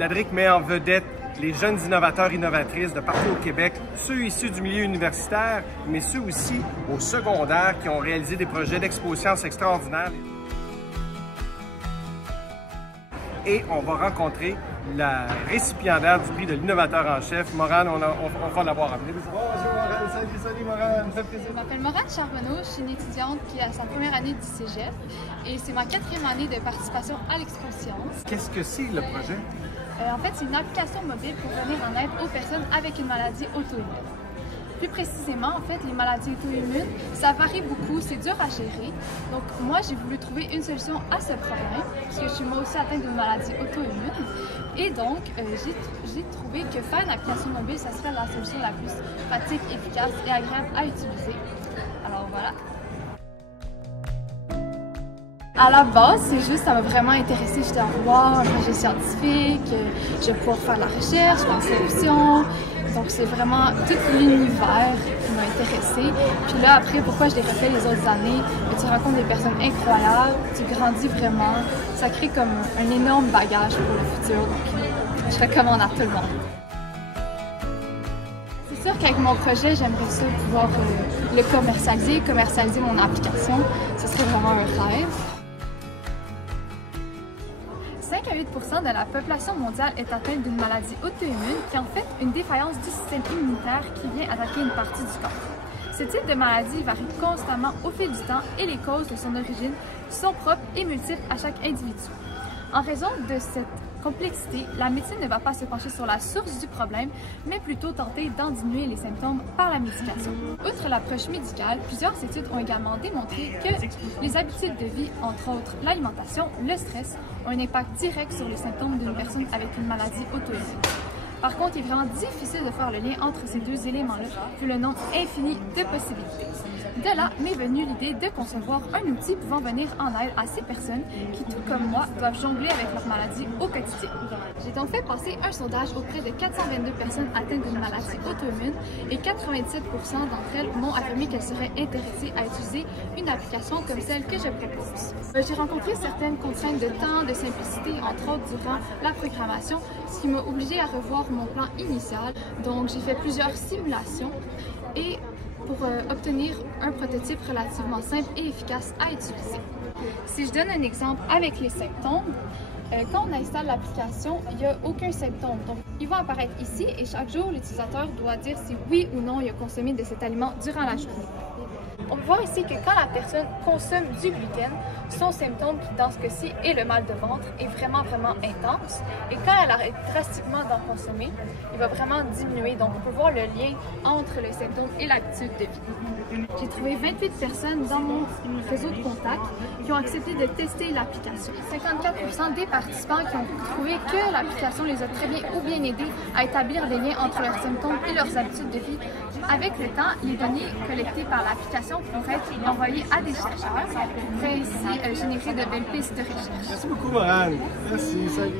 L'ADRIC met en vedette les jeunes innovateurs et innovatrices de partout au Québec, ceux issus du milieu universitaire, mais ceux aussi au secondaire qui ont réalisé des projets d'expo-sciences extraordinaires. Et on va rencontrer la récipiendaire du prix de l'innovateur en chef, Morane. On va l'avoir appelée. Bonjour Morane, salut Morane, ça fait plaisir. Je m'appelle Morane Charbonneau, je suis une étudiante qui est à sa première année du cégep et c'est ma 4e année de participation à l'Expo-Sciences. Qu'est-ce que c'est le projet? En fait, c'est une application mobile pour venir en aide aux personnes avec une maladie auto-immune. Plus précisément, en fait, les maladies auto-immunes, ça varie beaucoup, c'est dur à gérer. Donc moi, j'ai voulu trouver une solution à ce problème, parce que je suis moi aussi atteinte d'une maladie auto-immune. Et donc, j'ai trouvé que faire une application mobile, ça serait la solution la plus pratique, efficace et agréable à utiliser. Alors voilà. À la base, c'est juste, ça m'a vraiment intéressée. J'étais en voir un projet scientifique, je vais pouvoir faire de la recherche, faire des solutions. Donc, c'est vraiment tout l'univers qui m'a intéressée. Puis là, après, pourquoi je l'ai refait les autres années? Tu rencontres des personnes incroyables, tu grandis vraiment. Ça crée comme un énorme bagage pour le futur. Donc, je recommande à tout le monde. C'est sûr qu'avec mon projet, j'aimerais ça pouvoir le commercialiser mon application. Ce serait vraiment un rêve. 5 à 8 % de la population mondiale est atteinte d'une maladie auto-immune qui est en fait une défaillance du système immunitaire qui vient attaquer une partie du corps. Ce type de maladie varie constamment au fil du temps et les causes de son origine sont propres et multiples à chaque individu. En raison de cette complexité, la médecine ne va pas se pencher sur la source du problème, mais plutôt tenter d'en diminuer les symptômes par la médication. Outre l'approche médicale, plusieurs études ont également démontré que les habitudes de vie, entre autres l'alimentation, le stress, ont un impact direct sur les symptômes d'une personne avec une maladie auto-immune. Par contre, il est vraiment difficile de faire le lien entre ces deux éléments-là, vu le nombre infini de possibilités. De là m'est venue l'idée de concevoir un outil pouvant venir en aide à ces personnes qui, tout comme moi, doivent jongler avec leur maladie au quotidien. J'ai donc fait passer un sondage auprès de 422 personnes atteintes d'une maladie auto-immune et 97 % d'entre elles m'ont affirmé qu'elles seraient intéressées à utiliser une application comme celle que je propose. J'ai rencontré certaines contraintes de temps, de simplicité, entre autres durant la programmation, ce qui m'a obligée à revoir mon plan initial. Donc j'ai fait plusieurs simulations et pour obtenir un prototype relativement simple et efficace à utiliser. Si je donne un exemple avec les symptômes, quand on installe l'application, il n'y a aucun symptôme. Donc, ils vont apparaître ici et chaque jour, l'utilisateur doit dire si oui ou non il a consommé de cet aliment durant la journée. On peut voir ici que quand la personne consomme du gluten, son symptôme, qui dans ce cas-ci est le mal de ventre, est vraiment intense. Et quand elle arrête drastiquement d'en consommer, il va vraiment diminuer. Donc on peut voir le lien entre les symptômes et l'habitude de vie. J'ai trouvé 28 personnes dans mon réseau de contacts qui ont accepté de tester l'application. 54 % des participants qui ont trouvé que l'application les a très bien ou bien aidés à établir des liens entre leurs symptômes et leurs habitudes de vie. Avec le temps, les données collectées par l'application pourraient être envoyées à des chercheurs qui pourraient ainsi générer de belles pistes de recherche. Merci beaucoup, Morane. Merci, salut.